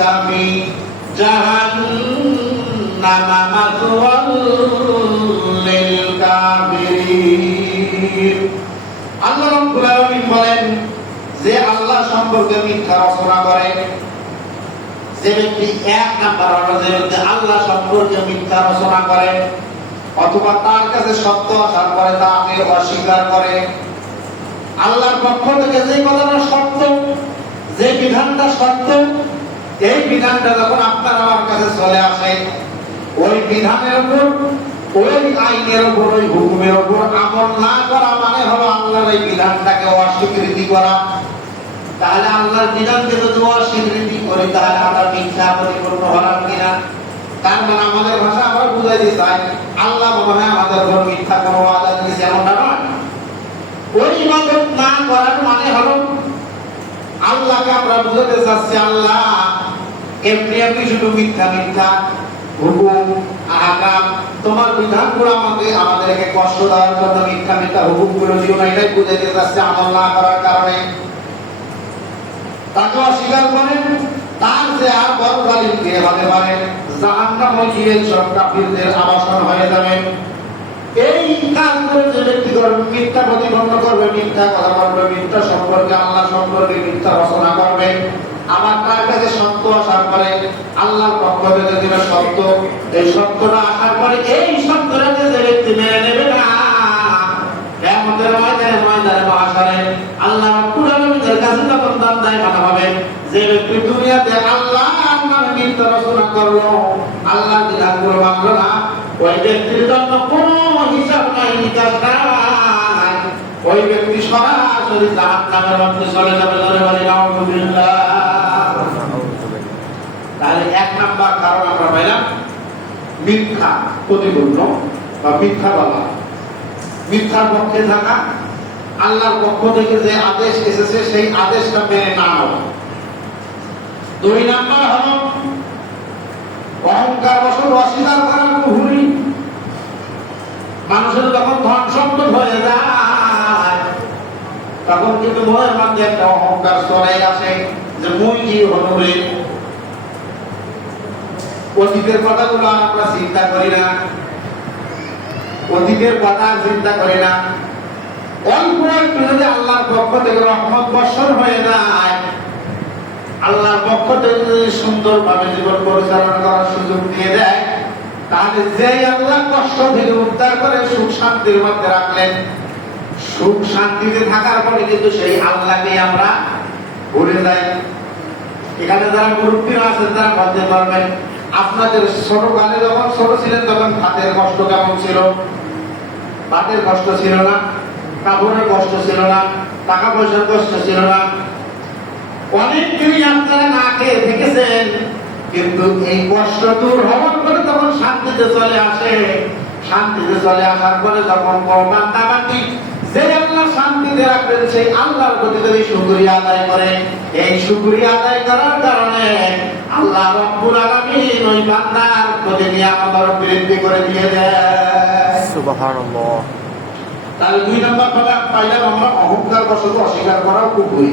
লাইসা ফি জাহান্নামা মাথওয়াল লিল কাফিরিন। আল্লাহ রাব্বুল আলামিন বলেন যে আল্লাহ সম্পর্কে মিথ্যা রচনা করে, যে ব্যক্তি এক নাম্বার হলো যে ব্যক্তি আল্লাহ সম্পর্কে মিথ্যা রচনা করে অথবা তার কাছে সত্য আসার পরে তাকে অস্বীকার করে, আল্লাহর পক্ষ থেকে যে কথাটা সত্য, যে বিধানটা সত্য, এই বিধানটা যখন আপনার আমার কাছে চলে আসে, ওই বিধানের উপর, ওই আইনের উপর, ওই হুকুমের উপর আমল না করা মানে হলো আল্লাহর এই বিধানটাকে অস্বীকৃতি করা। তাহলে আল্লাহর বিধানকে যদি অস্বীকৃতি করি তাহলে আমরা মিথ্যা পরিপূর্ণ হলাম কিনা? তার মানে আমাদের ভাষা আমরা বুঝাইতে চাই আল্লাহ মনে হয় আমাদের উপর মিথ্যা কোনো ওয়াদা দিয়েছে, এমনটা নয়। ওই ইবাদত না করার মানে হলো আল্লাহকে আমরা বুঝাতে চাচ্ছি আল্লাহ এমনি এমনি শুধু মিথ্যা মিথ্যা হুকুম আহকাম, তোমার বিধানগুলো আমাদেরকে কষ্ট দেওয়ার জন্য মিথ্যা মিথ্যা হুকুমগুলো দিও না, এটাই বুঝাইতে চাচ্ছি আমল না করার কারণে। তাকে অস্বীকার করেন, তার যে আর বড় জালিম কে হতে পারে? জাহান্নামে গিয়ে সব কাফিরদের আবাসন হয়ে যাবে। এই কাজগুলো যে ব্যক্তি করবে, মিথ্যা প্রতিপন্ন করবে, মিথ্যা কথা বলবে, মিথ্যা সম্পর্কে আল্লাহ সম্পর্কে মিথ্যা রচনা করবে, আমার তার কাছে সত্য আসার পরে আল্লাহর পক্ষ থেকে দিবে সত্য, এই সত্যটা আসার পরে এই সত্যটা যে ব্যক্তি মেনে নেবে না, কিয়ামতের ময়দানে মহাশরে আল্লাহ রাব্বুল আলামিনের কাছে তখন দাঁড়ানো হবে যে ব্যক্তি দুনিয়াতে আল্লাহর নামে মিথ্যা রচনা করলো, আল্লাহর বিধানগুলো মানলো না, ওই ব্যক্তির জন্য কোনো হিসাব নাই, নিকাশ নাই, ওই ব্যক্তি সরাসরি জাহান্নামের মধ্যে চলে যাবে। ধরে বলি নাউযুবিল্লাহ। তাহলে এক নাম্বার কারণ আমরা পাইলাম মিথ্যা প্রতিপন্ন বা মিথ্যা বলা, মিথ্যার পক্ষে থাকা, আল্লাহর পক্ষ থেকে যে আদেশ এসেছে সেই আদেশটা মেনে না নেওয়া। দুই নাম্বার হলো অহংকার বশত অস্বীকার করার ভুলি। মানুষের যখন ধন সম্পদ হয়ে যায় তখন কিন্তু মনের মধ্যে একটা অহংকার চলে আসে যে মুই কি হনুরে। অতীতের কথাগুলো আমরা চিন্তা করি না, অতীতের কথা চিন্তা করি না। অল্প একটু যদি আল্লাহর পক্ষ থেকে রহমত বর্ষণ হয়ে যায়, আল্লাহর পক্ষ থেকে যদি সুন্দরভাবে জীবন পরিচালনা করার সুযোগ দিয়ে দেয়, তাহলে যেই আল্লাহ কষ্ট থেকে উদ্ধার করে সুখ শান্তির মধ্যে রাখলেন, সুখ শান্তিতে থাকার পরে কিন্তু সেই আল্লাহকে আমরা ভুলে যাই। এখানে যারা মুরব্বীরা আছেন তারা বলতে পারবেন আপনাদের ছোটকালে যখন ছোট ছিলেন তখন ভাতের কষ্ট কেমন ছিল? ভাতের কষ্ট ছিল না, কাপড়ের কষ্ট ছিল না, টাকা পয়সার কষ্ট ছিল না, অনেক দিনই আপনারা না খেয়ে থেকেছেন, কিন্তু এই কষ্ট দূর হওয়ার পরে তখন শান্তিতে চলে আসে। শান্তিতে চলে আসার পরে যখন বান্দাবান্দি যে আল্লাহ শান্তিতে রাখবেন সেই আল্লাহর প্রতি যদি শুকরিয়া আদায় করে, এই শুকরিয়া আদায় করার কারণে আল্লাহ রাব্বুল আলামিন ওই বান্দার প্রতি নিয়ামত বৃদ্ধি করে দিয়ে দেয়। সুবহানাল্লাহ। তাহলে দুই নাম্বার কথা পাইলাম আমরা অহংকার বশত অস্বীকার করাও খুব ভুল।